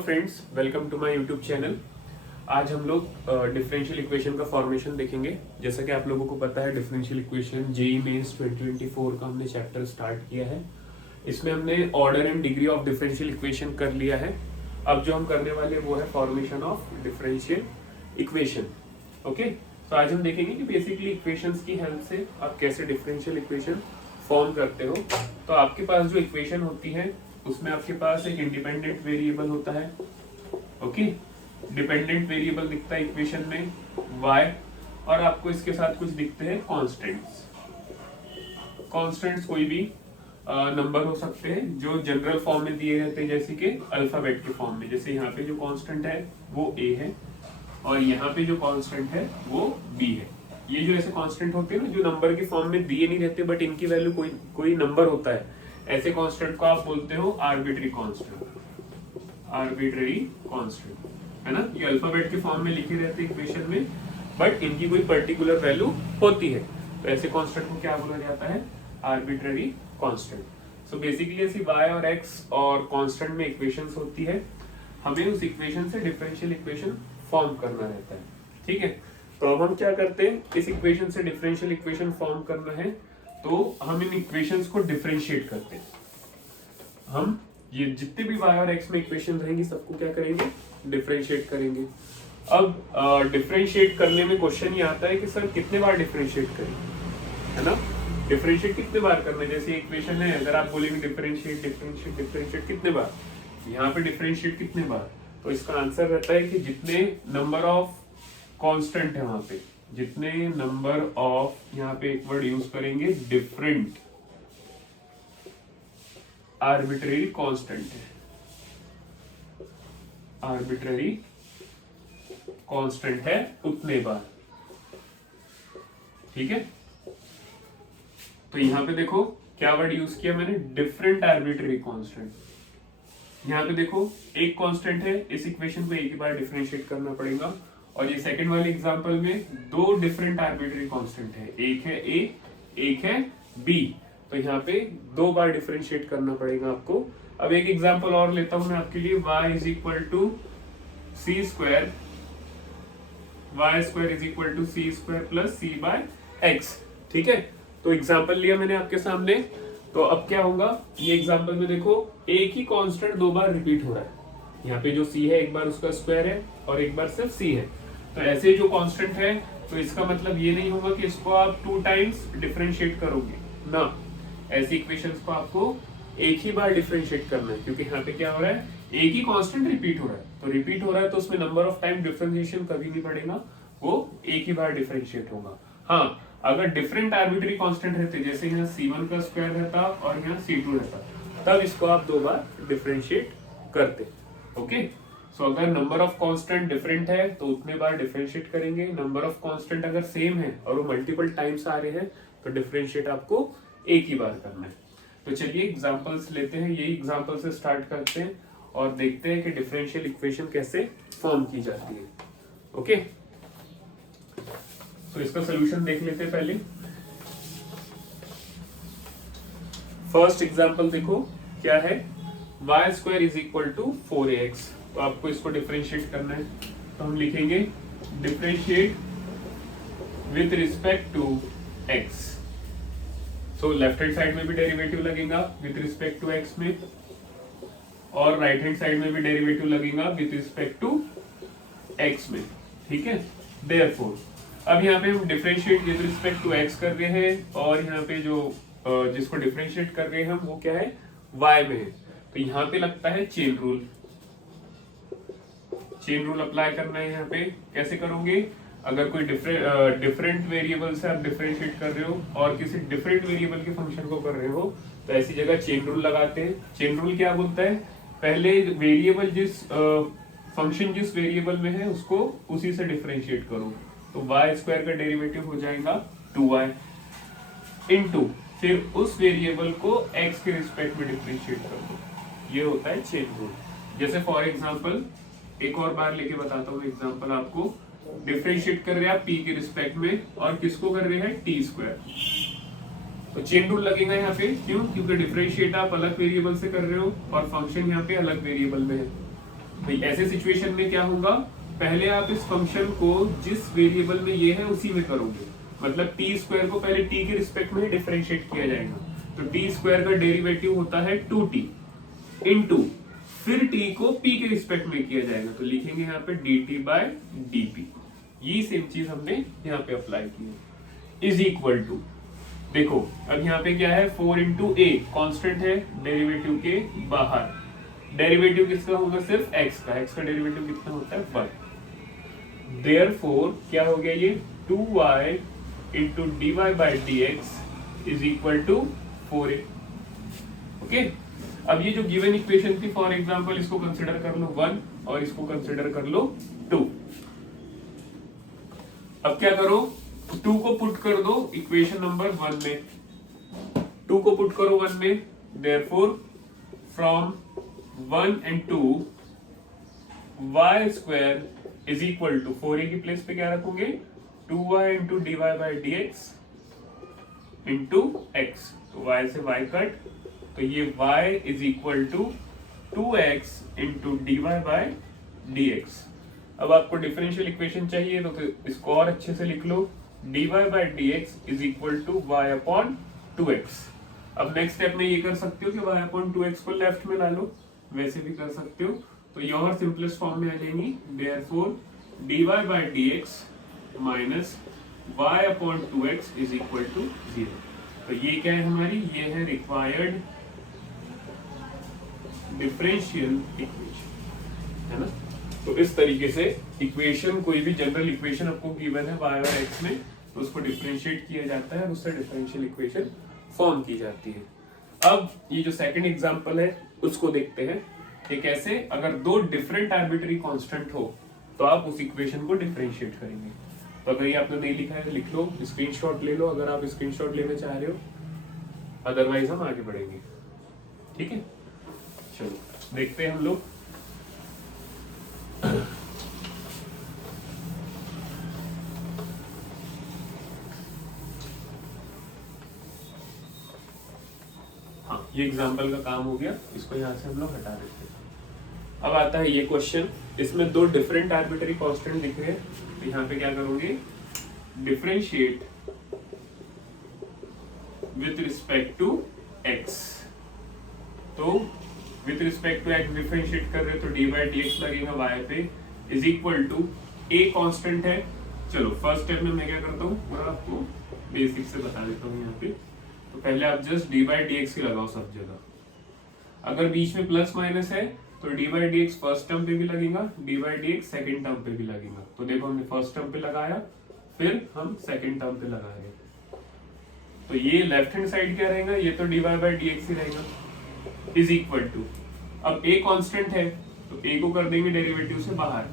Friends, welcome to my YouTube channel. आज हम लोग डिफरेंशियल इक्वेशन का फॉर्मेशन देखेंगे। जैसा कि आप लोगों को पता है, डिफरेंशियल इक्वेशन जेईई मेंस 2024 का हमने चैप्टर स्टार्ट किया है। इसमें हमने order and degree of differential equation कर लिया है। अब जो हम करने वाले वो है formation of differential equation. Okay, तो आज हम देखेंगे कि बेसिकली इक्वेशंस की हेल्प से आप कैसे डिफरेंशियल इक्वेशन फॉर्म करते हो। तो आपके पास जो इक्वेशन होती है उसमें आपके पास एक इंडिपेंडेंट वेरिएबल होता है। ओके, डिपेंडेंट वेरिएबल दिखता है इक्वेशन में y, और आपको इसके साथ कुछ दिखते हैं कांस्टेंट्स। कांस्टेंट्स कोई भी नंबर हो सकते हैं जो जनरल फॉर्म में दिए रहते हैं, जैसे कि अल्फाबेट के फॉर्म में। जैसे यहाँ पे जो कांस्टेंट है वो a है, और यहाँ पे जो कांस्टेंट है वो b है। ये जो ऐसे कांस्टेंट होते हैं ना, जो नंबर के फॉर्म में दिए नहीं रहते बट इनकी वैल्यू कोई नंबर होता है, ऐसे कांस्टेंट को आप बोलते हो आर्बिट्री कांस्टेंट। आर्बिट्ररी कांस्टेंट है ना, ये अल्फाबेट के फॉर्म में लिखे रहते हैं इक्वेशन में, बट इनकी कोई पर्टिकुलर वैल्यू होती है। तो ऐसे कांस्टेंट को क्या बोला जाता है? Arbitrary constant. सो बेसिकली ऐसी y और x और कांस्टेंट में इक्वेशंस होती है, हमें उस इक्वेशन से डिफरेंशियल इक्वेशन फॉर्म करना रहता है। ठीक है, तो अब हम क्या करते हैं, इस इक्वेशन से डिफरेंशियल इक्वेशन फॉर्म करना है तो हम इन इक्वेशंस को डिफरेंशिएट करते हैं। हम ये जितने भी y और x में इक्वेशन रहेंगी सबको क्या करेंगे? डिफरेंशिएट करेंगे। अब डिफरेंशिएट करने में क्वेश्चन ये आता है कि सर कितने बार डिफरेंशिएट करेंगे, है ना? डिफरेंशिएट कितने बार करना है? जैसे इक्वेशन है, अगर आप बोलेंगे डिफरेंशिएट डिफरेंशिएट डिफरेंशिएट कितने बार, यहाँ पे डिफरेंशिएट कितने बार, तो इसका आंसर रहता है कि जितने नंबर ऑफ कांस्टेंट है वहां पे, जितने नंबर ऑफ, यहाँ पे एक वर्ड यूज करेंगे डिफरेंट, आर्बिट्ररी कांस्टेंट है, आर्बिट्ररी कांस्टेंट है उतने बार। ठीक है, तो यहां पे देखो क्या वर्ड यूज किया मैंने? Different arbitrary constant. यहाँ पे देखो एक कांस्टेंट है, इस इक्वेशन को एक ही बार डिफरेंशिएट करना पड़ेगा, और ये सेकंड वाले एग्जांपल में दो डिफरेंट आर्बिट्ररी कांस्टेंट है, एक है a एक है b, तो यहाँ पे दो बार डिफरेंशिएट करना पड़ेगा आपको। अब एक एग्जांपल और लेता हूं मैं आपके लिए, y is equal to c square, y square is equal to c square plus c by x. ठीक है, तो एग्जांपल लिया मैंने आपके सामने। तो अब क्या होगा, ये एग्जांपल में देखो एक ही कांस्टेंट दो बार रिपीट हो रहा है। यहाँ पे जो c है एक बार उसका स्क्वायर है और एक बार सिर्फ c है। तो ऐसे जो कांस्टेंट है, तो इसका मतलब ये नहीं होगा कि इसको आप 2 टाइम्स डिफरेंशिएट करोगे ना, ऐसी इक्वेशंस को आपको एक ही बार डिफरेंशिएट करना है, क्योंकि यहाँ पे क्या हो रहा है, एक ही कांस्टेंट रिपीट हो रहा है। तो रिपीट हो रहा है तो उसमें नंबर ऑफ टाइम डिफरेंशिएशन कभी नहीं पड़ेगा, वो एक ही बार डिफरेंशिएट होगा। हाँ, अगर डिफरेंट आर्बिट्ररी कांस्टेंट रहते, जैसे यहाँ c1 का स्क्वायर रहता और यहाँ c2 रहता, तब इसको आप दो बार डिफरेंशिएट करते। ओके, सो अगर नंबर ऑफ कांस्टेंट डिफरेंट है तो उतने बार डिफरेंशिएट करेंगे। नंबर ऑफ कांस्टेंट अगर सेम है और वो मल्टीपल टाइम्स आ रहे हैं तो डिफरेंशिएट आपको एक ही बार करना है। तो चलिए एग्जांपल्स लेते हैं, यही एग्जांपल से स्टार्ट करते हैं और देखते हैं कि डिफरेंशियल इक्वेशन कैसे फॉर्म की जाती है। ओके, तो इसका सॉल्यूशन देख लेते हैं पहले। फर्स्ट एग्जांपल देखो क्या है, y square is equal to 4ax। तो आपको इसको डिफरेंशिएट करना है, तो हम लिखेंगे differentiate with respect to x। So left hand side में भी डेरिवेटिव लगेगा विथ रिस्पेक्ट टू x में, और राइट हैंड साइड में भी डेरिवेटिव लगेगा विथ रिस्पेक्ट टू x में। ठीक है, देयरफॉर अब यहाँ पे हम differentiate with respect to x कर रहे हैं, और यहाँ पे जो जिसको डिफरेंशिएट कर रहे हैं हम वो क्या है, y में है। तो यहाँ पे लगता है chain rule. Chain rule apply करना है। यहाँ पे कैसे करोगे, अगर कोई डिफरेंट वेरिएबल से आप डिफरेंशिएट कर रहे हो और किसी डिफरेंट वेरिएबल के फंक्शन को कर रहे हो, तो ऐसी जगह चेन रूल लगाते हैं। चेन रूल क्या बोलता है, पहले वेरिएबल फंक्शन जिस वेरिएबल में है उसको उसी से डिफरेंशिएट करो। तो y स्क्वायर का डेरिवेटिव हो जाएगा 2y इनटू फिर उस वेरिएबल को x के रिस्पेक्ट में डिफरेंशिएट कर दो। ये होता है चेन रूल। जैसे फॉर एग्जांपल एक और बार लेके बताता हूँ एग्जांपल आपको, डिफरेंशिएट कर रहे हैं आप p के रिस्पेक्ट में, और किसको कर रहे हैं, t स्क्वायर। तो चेन रूल लगेगा यहाँ पे, क्यों? क्योंकि डिफरेंशिएट आप अलग वेरिएबल से कर रहे हो और फंक्शन यहाँ पे अलग वेरिएबल में है। भाई ऐसे सिचुएशन में क्या होगा, पहले आप इस फंक्शन को जिस वेरिएबल में ये है उसी में करोगे, मतलब टी स्क्वायर को पहले टी के रिस्पेक्ट में डिफरेंशिएट किया जाएगा, तो टी स्क्वायर का डेरिवेटिव होता है 2t इनटू फिर t को p के रिस्पेक्ट में किया जाएगा, तो लिखेंगे यहाँ पे dt बाय dp। ये सेम चीज हमने यहाँ पे अप्लाई की है, इज इक्वल टू, देखो अब यहाँ पे क्या है 4 इंटू ए कॉन्स्टेंट है डेरिवेटिव के बाहर, डेरिवेटिव किसका होगा, सिर्फ x का, x का डेरिवेटिव कितना होता है 1, देयरफॉर क्या हो गया ये 2y into d y by d x is equal to 4a। Okay, अब ये जो गिवन इक्वेशन थी, फॉर एग्जांपल इसको कंसिडर कर लो 1 और इसको कंसिडर कर लो 2। अब क्या करो, 2 को पुट कर दो इक्वेशन नंबर 1 में, 2 को पुट करो 1 में, therefore from 1 and 2 y square is equal to 4a की प्लेस पे क्या रखोगे 2y into d y by d x into x, तो y से y कट, तो ये y is equal to 2x into d y by d x. अब आपको डिफरेंशियल इक्वेशन चाहिए तो इसको और अच्छे से लिख लो, d y by d x is equal to y upon 2x। अब नेक्स्ट स्टेप में ये कर सकते हो कि y अपॉन 2x को लेफ्ट में ला लो, वैसे भी कर सकते हो, तो ये और सिंपलेस्ट फॉर्म में आ जाएंगी, therefore d y by d x minus y upon 2x is equal to 0। तो ये क्या है हमारी, ये है रिक्वायर्ड डिफरेंशियल इक्वेशन, है ना। तो इस तरीके से इक्वेशन, कोई भी जनरल इक्वेशन आपको गिवन है y और x में, तो उसको डिफरेंशिएट किया जाता है और उससे डिफरेंशियल इक्वेशन फॉर्म की जाती है। अब ये जो सेकंड एग्जांपल है उसको देखते हैं कि कैसे अगर दो डिफरेंट आर्बिट्री कांस्टेंट हो तो आप उस इक्वेशन को डिफरेंशिएट करेंगे। तो अगर ये आपने नहीं लिखा है तो लिख लो, स्क्रीनशॉट ले लो अगर आप स्क्रीनशॉट लेना चाह रहे हो, अदरवाइज हम आगे बढ़ेंगे, ठीक है। चलो देखते हैं हम लोग। हाँ, ये एग्जाम्पल का काम हो गया, इसको यहाँ से हम लोग हटा देते हैं। अब आता है ये क्वेश्चन, इसमें दो डिफरेंट आर्बिट्री कांस्टेंट दिख रहे हैं, तो यहाँ पे क्या करोगे, differentiate with respect to x। तो with respect to x differentiate कर रहे हो तो डी बाई डी एक्स लगेगा y पे, is equal to a constant है। चलो फर्स्ट स्टेप में मैं क्या करता हूँ, मैं आपको बेसिक से बता देता हूँ यहाँ पे। तो पहले आप just d by d x ही लगाओ सब जगह, अगर बीच में प्लस माइनस है तो d by d x first term पे भी लगेगा, D by d x second term पे भी लगेगा। तो देखो हमने फर्स्ट टर्म पे लगाया, फिर हम सेकेंड टर्म पे लगाएंगे, तो ये लेफ्ट हैंड साइड क्या रहेगा, ये तो d y by d x ही रहेगा, इज इक्वल टू, अब a कांस्टेंट है तो a को कर देंगे डेरिवेटिव से बाहर,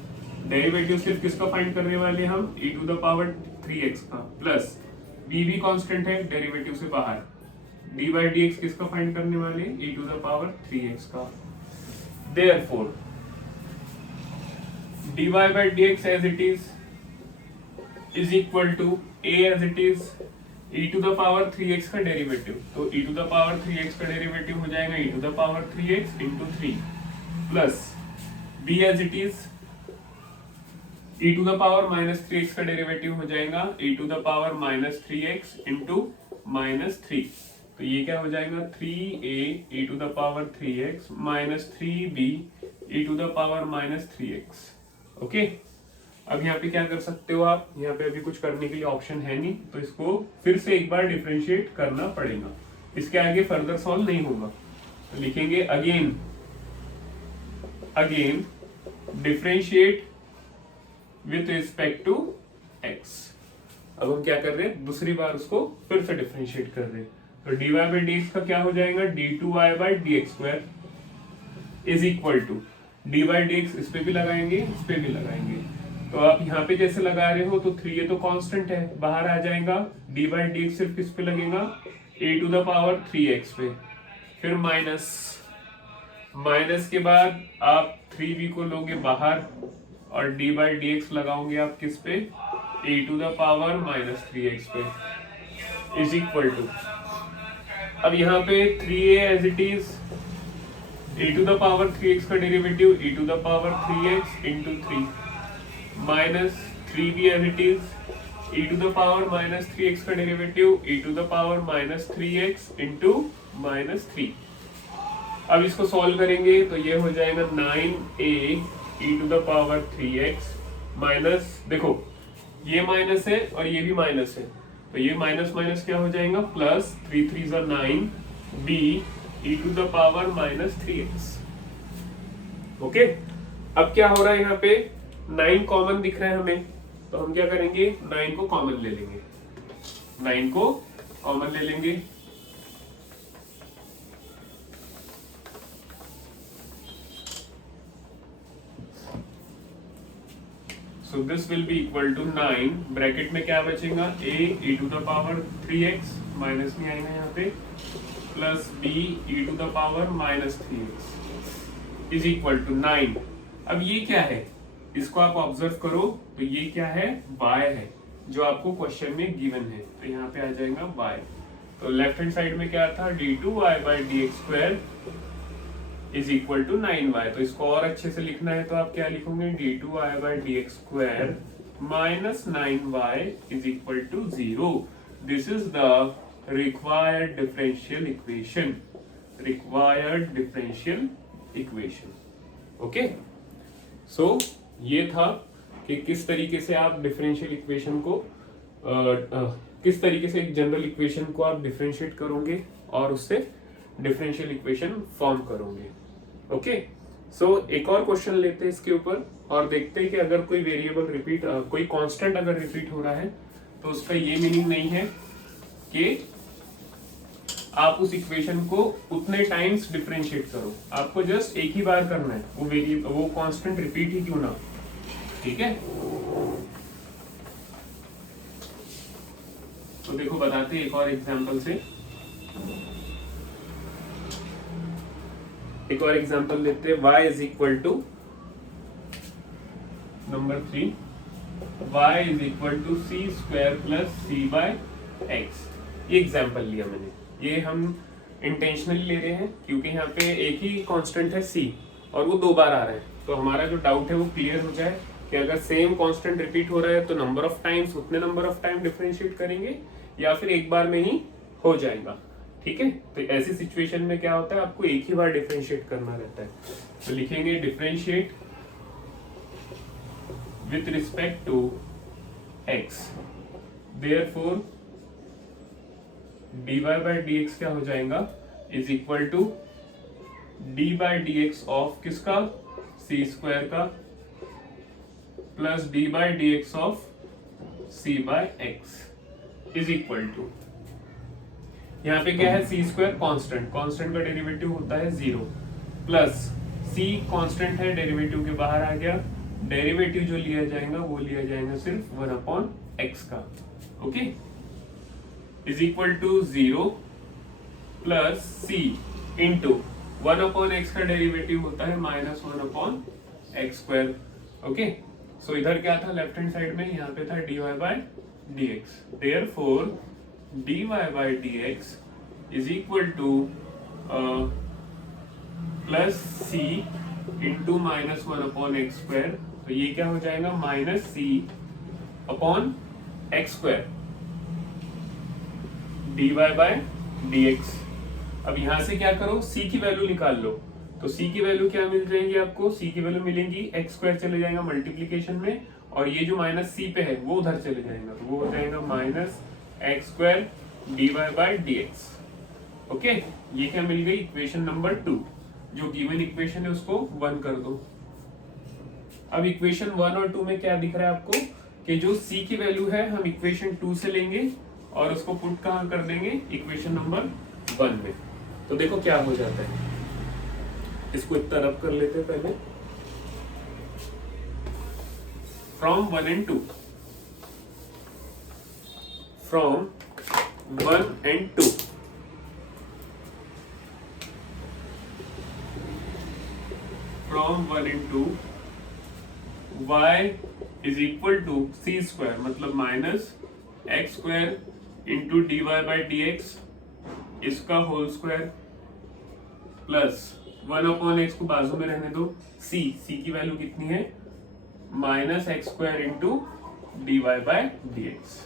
डेरिवेटिव सिर्फ किसका फाइंड करने वाले हम, e to the power 3x का, प्लस b भी कांस्टेंट है डेरिवेटिव से बाहर, डी बाई डी एक्स किसका फाइंड करने वाले, e to the power 3x का। Therefore, dy by dx as it is equal to a as it is e to the power 3x का derivative, तो e to the power 3x का derivative हो जाएगा e to the power 3x into 3 plus b as it is e to the power minus 3x का derivative हो जाएगा e to the power minus 3x into minus 3, तो ये क्या हो जाएगा 3a e to the power 3x minus 3b e to the power minus 3x। Okay, अब यहाँ पे क्या कर सकते हो आप, यहाँ पे अभी कुछ करने के लिए ऑप्शन है नहीं, तो इसको फिर से एक बार डिफरेंशिएट करना पड़ेगा, इसके आगे फर्दर सॉल्व नहीं होगा। तो लिखेंगे again differentiate with respect to x। अब हम क्या कर रहे हैं, दूसरी बार उसको फिर से डिफरेंशिएट कर रहे हैं, तो dy बाई डी एक्स का क्या हो जाएगा, d2y by d x square is equal to d by d x, इस पे भी लगाएंगे इस पे भी लगाएंगे, तो आप यहाँ पे जैसे लगा रहे हो तो 3 ये तो कांस्टेंट है बाहर आ जाएगा, डी बाई डी एक्स सिर्फ किस पे लगेगा, a to the power 3x पे, फिर माइनस के बाद आप 3b को लोगे बाहर और डी बाई डी एक्स लगाओगे आप किस पे, a to the power minus 3x पे, इज इक्वल टू, अब यहाँ पे 3a as it is a to the power 3x का derivative e to the power 3x into 3 minus 3 भी as it is e to the power minus 3x का derivative e to the power minus 3x into minus 3। अब इसको solve करेंगे तो ये हो जाएगा 9a e to the power 3x minus, देखो ये माइनस है और ये भी माइनस है, तो ये माइनस माइनस क्या हो जाएगा प्लस, 3 3 जा 9 b e to the power minus 3x। Okay, अब क्या हो रहा है यहाँ पे 9 कॉमन दिख रहा है हमें, तो हम क्या करेंगे 9 को कॉमन ले लेंगे, 9 को कॉमन ले लेंगे। So this will be equal to 9, bracket में क्या बचेगा a e to the power 3x minus में आएगा यहाँ पे plus b e to the power minus 3x is equal to 9। अब ये क्या है, इसको आप ऑब्जर्व करो तो ये क्या है y है जो आपको क्वेश्चन में गिवन है, तो यहाँ पे आ जाएगा y। तो लेफ्ट हैंड साइड में क्या था d2y by dx square is equal to 9y। तो इसको और अच्छे से लिखना है तो आप क्या लिखोगे d2y by dx square minus 9y is equal to 0। This is the required differential equation, required differential equation. Okay, so ये था कि किस तरीके से आप डिफरेंशियल इक्वेशन को किस तरीके से एक जनरल इक्वेशन को आप डिफरेंशिएट करोगे और उससे डिफरेंशियल इक्वेशन फॉर्म करोगे। ओके, सो एक और क्वेश्चन लेते हैं इसके ऊपर और देखते हैं कि अगर कोई वेरिएबल रिपीट कोई कांस्टेंट अगर रिपीट हो रहा है तो उसका ये मीनिंग नहीं है कि आप उस इक्वेशन को उतने टाइम्स डिफरेंशिएट करो, आपको जस्ट एक ही बार करना है, वो वेरिएबल वो कांस्टेंट रिपीट ही क्यों ना। ठीक है, तो देखो बताते हैं एक और एग्जांपल से, एक और एग्जांपल लेते हैं। y is equal to number 3, y is equal to c square plus c by x. ये एग्जांपल लिया मैंने, ये हम इंटेंशनली ले रहे हैं क्योंकि यहाँ पे एक ही कांस्टेंट है c और वो 2 बार आ रहा है, तो हमारा जो डाउट है वो क्लियर हो जाए कि अगर सेम कांस्टेंट रिपीट हो रहा है तो नंबर ऑफ टाइम्स उतने नंबर ऑफ टाइम डिफरेंशिएट करेंगे या फिर एक बार में ही हो जाएगा। ठीक है, तो ऐसी सिचुएशन में क्या होता है आपको एक ही बार डिफरेंशिएट करना रहता है, तो लिखेंगे differentiate with respect to x, therefore dy by dx क्या हो जाएगा is equal to d by dx of किसका c स्क्वायर का plus d by dx of c by x is equal to, यहाँ पे क्या है सी स्क्वायर कांस्टेंट, कांस्टेंट का डेरिवेटिव होता है 0 प्लस सी कांस्टेंट है डेरिवेटिव के बाहर आ गया, डेरिवेटिव जो लिया जाएगा वो लिया जाएगा सिर्फ 1 अपॉन एक्स का। Okay, is equal to 0 plus c into 1 upon x का डेरिवेटिव होता है minus 1 upon x square. Okay, so इधर क्या था लेफ्ट हैंड साइड में, यहाँ पे था dy by dx, therefore dy by dx is equal to plus c into minus 1 upon x square, तो ये क्या हो जाएगा minus c upon x square dy by dx। अब यहां से क्या करो c की वैल्यू निकाल लो, तो c की वैल्यू क्या मिल जाएगी आपको, c की वैल्यू मिलेंगी एक्स स्क्वायर चले जाएगा मल्टीप्लीकेशन में और ये जो माइनस c पे है वो उधर चले जाएगा, तो वो हो जाएगा minus x square dy by dx। Okay, ये क्या मिल गई इक्वेशन नंबर 2, जो गिवन इक्वेशन है उसको 1 कर दो। अब इक्वेशन 1 और 2 में क्या दिख रहा है आपको कि जो c की वैल्यू है हम इक्वेशन 2 से लेंगे और उसको पुट कहाँ कर देंगे इक्वेशन नंबर 1 में, तो देखो क्या हो जाता है। इसको इतना रब कर लेते हैं पहले, from 1 and 2, from 1 and 2, from 1 and 2 y is equal to c square मतलब minus x square into dy by dx इसका होल स्क्वायर प्लस 1/x को बाजू में रहने दो, c की वैल्यू कितनी है -x² into dy/dx,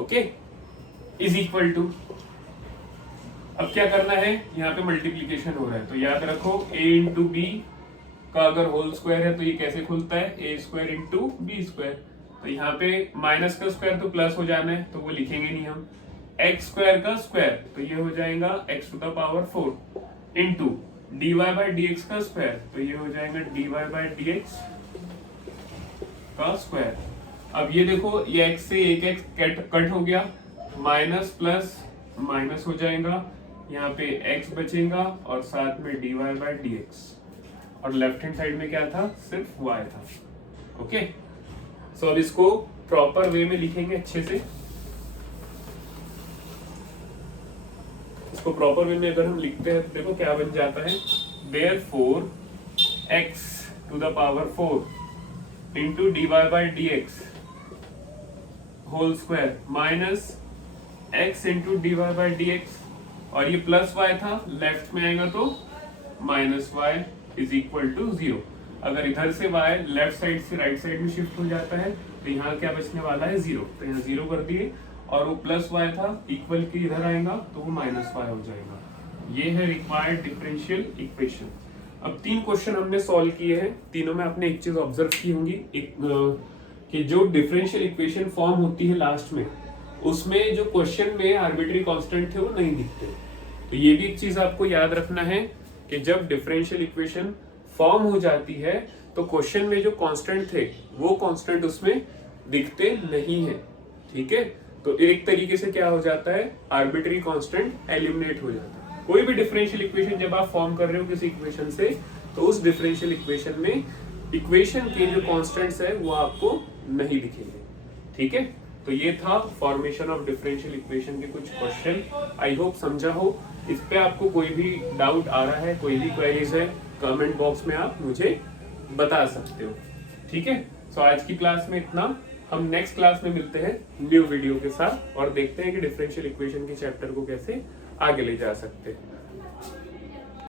okay, is equal to, अब क्या करना है, यहाँ पे मल्टीप्लीकेशन हो रहा है तो याद रखो a इंटू बी का अगर होल स्क्वायर है तो ये कैसे खुलता है, a² इंटू b², तो यहाँ पे माइनस का स्क्वायर तो प्लस हो जाना है तो वो लिखेंगे नहीं हम, x² का स्क्वायर तो ये हो जाएगा x⁴ इंटू dy/dx का स्क्वायर तो ये हो जाएगा dy/dx का स्क्वायर। अब ये देखो ये x से एक x कट हो गया, माइनस प्लस माइनस हो जाएगा, यहाँ पे x बचेगा और साथ में dy/dx, और लेफ्ट हैंड साइड में क्या था, सिर्फ y था, ओके। सो अब इसको प्रॉपर वे में लिखेंगे अच्छे से, इसको प्रॉपर वे में अगर हम लिखते हैं देखो क्या बन जाता है, therefore x⁴ into dy/dx whole square minus x into dy/dx, और ये प्लस y था, लेफ्ट में आएगा तो minus y is equal to 0। अगर इधर से y लेफ्ट साइड से राइट साइड में शिफ्ट हो जाता है तो यहाँ क्या बचने वाला है, 0, तो यहाँ 0 कर दिए, और वो प्लस y था इक्वल के इधर आएगा तो वो माइनस y हो जाएगा। ये है रिक्वायर्ड डिफरेंशियल इक्वेशन। अब 3 क्वेश्चन हमने सॉल्व किए हैं, तीनों में आपने एक चीज ऑब्जर्व की होंगी, कि जो डिफरेंशियल इक्वेशन फॉर्म होती है लास्ट में, उसमें जो क्वेश्चन में आर्बिट्री कांस्टेंट थे वो नहीं दिखते। तो ये भी एक चीज आपको याद रखना है कि जब डिफरेंशियल इक्वेशन फॉर्म हो जाती है तो क्वेश्चन में जो कांस्टेंट थे वो कांस्टेंट उसमें दिखते नहीं है, ठीक है। तो एक तरीके से क्या हो जाता है, आर्बिट्री कांस्टेंट एलिमिनेट हो जाता है। कोई भी डिफरेंशियल इक्वेशन जब आप फॉर्म कर रहे हो किसी इक्वेशन से, तो उस डिफरेंशियल इक्वेशन में इक्वेशन के जो कांस्टेंट्स है वो आपको नहीं दिखेंगे, ठीक है। तो ये था फॉर्मेशन ऑफ डिफरेंशियल इक्वेशन के कुछ क्वेश्चन, आई होप समझा हो। इस पे आपको कोई भी डाउट आ रहा है, कोई भी क्वेरीज है, कमेंट बॉक्स में आप मुझे बता सकते हो, ठीक है। सो आज की क्लास में इतना, हम नेक्स्ट क्लास में मिलते हैं न्यू वीडियो के साथ और देखते हैं कि डिफरेंशियल इक्वेशन के चैप्टर को कैसे आगे ले जा सकते हैं।